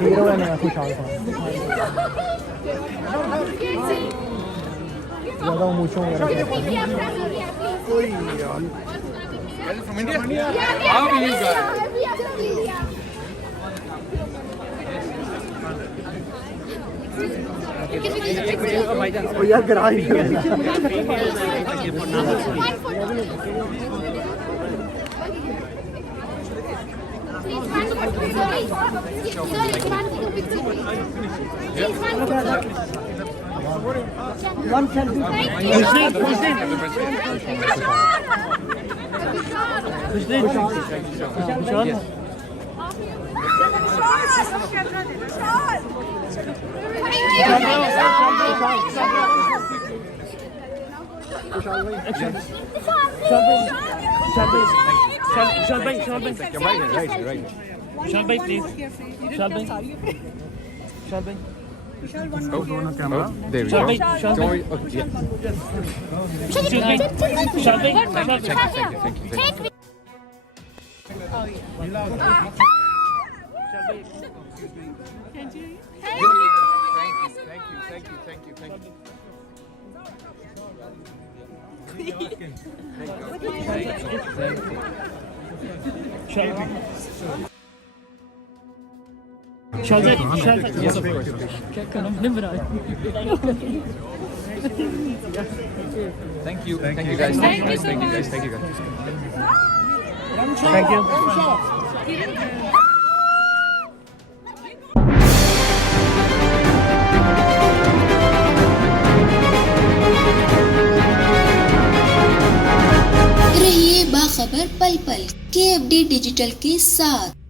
Hero बनेगा खुशहाल का। ज़्यादा मूंछों वगैरह। कोई यार। From India? How are you guys? ओ यार गिरा ही। One selfie. Thank you guys. Thank you guys. Thank you. रहिए बाखबर पल पल KFD डिजिटल के साथ।